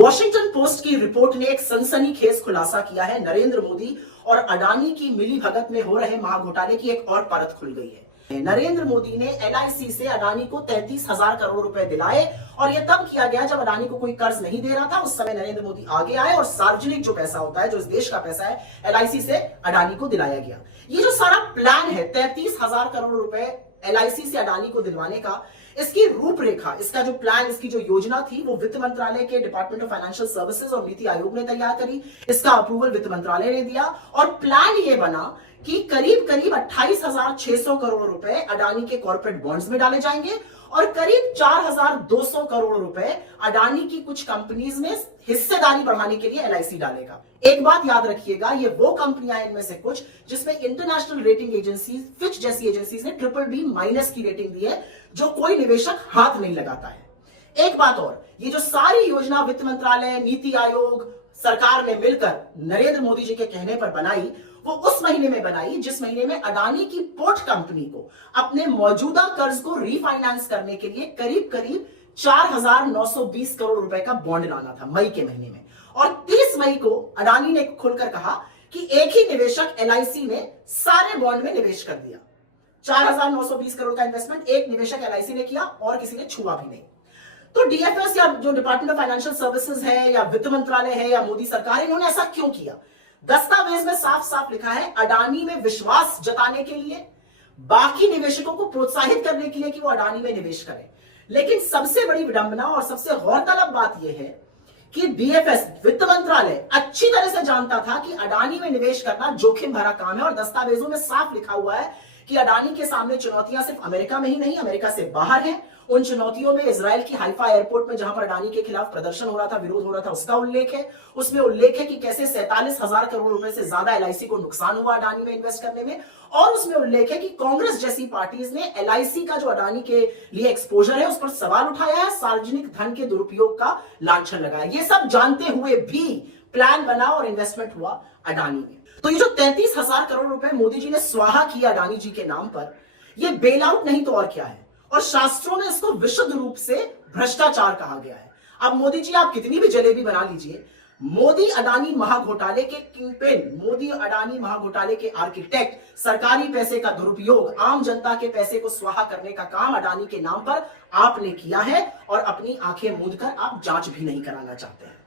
Washington post की report ने एक सनसनीखेज खुलासा किया है। नरेंद्र मोदी और अडानी की मिलीभगत में हो रहे महाघोटाले की एक और परत खुल गई है। नरेंद्र मोदी ने एलआईसी से अडानी को 33,000 करोड़ रुपए दिलाए और यह तब किया गया जब अडानी को कोई कर्ज नहीं दे रहा था। उस समय नरेंद्र मोदी आगे आए और सार्वजनिक जो पैसा होता है, जो इस देश का पैसा है, एलआईसी से अडानी को दिलाया गया। ये जो सारा प्लान है 33,000 करोड़ रुपए एलआईसी से अडानी को दिलवाने का, इसकी रूपरेखा, इसका जो प्लान, इसकी जो योजना थी, वो वित्त मंत्रालय के डिपार्टमेंट ऑफ फाइनेंशियल सर्विसेज और नीति आयोग ने तैयार करी। इसका अप्रूवल वित्त मंत्रालय ने दिया और प्लान ये बना कि करीब करीब 28,600 करोड़ रुपए अडानी के कॉर्पोरेट बॉन्ड्स में डाले जाएंगे और करीब 4,200 करोड़ रुपए अडानी की कुछ कंपनीज में हिस्सेदारी बढ़ाने के लिए एलआईसी डालेगा। एक बात याद रखिएगा, ये वो कंपनियां इनमें से कुछ जिसमें इंटरनेशनल रेटिंग एजेंसी फिच जैसी एजेंसीज ने BBB- की रेटिंग दी है, जो कोई निवेशक हाथ नहीं लगाता है। एक बात और, ये जो सारी योजना वित्त मंत्रालय, नीति आयोग, सरकार ने मिलकर नरेंद्र मोदी जी के कहने पर बनाई, वो उस महीने में बनाई जिस महीने में अडानी की पोर्ट कंपनी को अपने मौजूदा कर्ज को रीफाइनेंस करने के लिए करीब करीब 4,920 करोड़ रुपए का बॉन्ड लाना था, मई के महीने में। और 30 मई को अडानी ने खुलकर कहा कि एक ही निवेशक एलआईसी ने सारे बॉन्ड में निवेश कर दिया। 4,920 करोड़ का इन्वेस्टमेंट एक निवेशक एलआईसी ने किया और किसी ने छुआ भी नहीं। तो डीएफएस या जो डिपार्टमेंट ऑफ फाइनेंशियल सर्विसेज है या वित्त मंत्रालय है या मोदी सरकार, इन्होंने ऐसा क्यों किया? दस्तावेज में साफ साफ लिखा है, अडानी में विश्वास जताने के लिए, बाकी निवेशकों को प्रोत्साहित करने के लिए कि वो अडानी में निवेश करें। लेकिन सबसे बड़ी विडंबना और सबसे गौरतलब बात यह है कि डीएफएस, वित्त मंत्रालय, अच्छी तरह से जानता था कि अडानी में निवेश करना जोखिम भरा काम है और दस्तावेजों में साफ लिखा हुआ है कि अडानी के सामने चुनौतियां सिर्फ अमेरिका में ही नहीं, अमेरिका से बाहर हैं। उन चुनौतियों में इजराइल की हाइफा एयरपोर्ट में जहां पर अडानी के खिलाफ प्रदर्शन हो रहा था, विरोध हो रहा था, उसका उल्लेख है। उसमें उल्लेख है कि कैसे 47,000 करोड़ रुपए से ज्यादा एलआईसी को नुकसान हुआ अडानी में इन्वेस्ट करने में। और उसमें उल्लेख है कि कांग्रेस जैसी पार्टीज ने एलआईसी का जो अडानी के लिए एक्सपोजर है, उस पर सवाल उठाया है, सार्वजनिक धन के दुरुपयोग का लांछन लगाया। ये सब जानते हुए भी प्लान बना और इन्वेस्टमेंट हुआ अडानी में। तो ये जो 33,000 करोड़ रुपए मोदी जी ने स्वाहा किया अडानी जी के नाम पर, ये बेल आउट नहीं तो और क्या है। और शास्त्रों में इसको विशुद्ध रूप से भ्रष्टाचार कहा गया है। अब मोदी जी आप कितनी भी जलेबी बना लीजिए, मोदी अडानी महाघोटाले के किंगपिन, मोदी अडानी महाघोटाले के आर्किटेक्ट, सरकारी पैसे का दुरुपयोग, आम जनता के पैसे को स्वाहा करने का काम अडानी के नाम पर आपने किया है और अपनी आंखें मूंदकर आप जांच भी नहीं कराना चाहते हैं।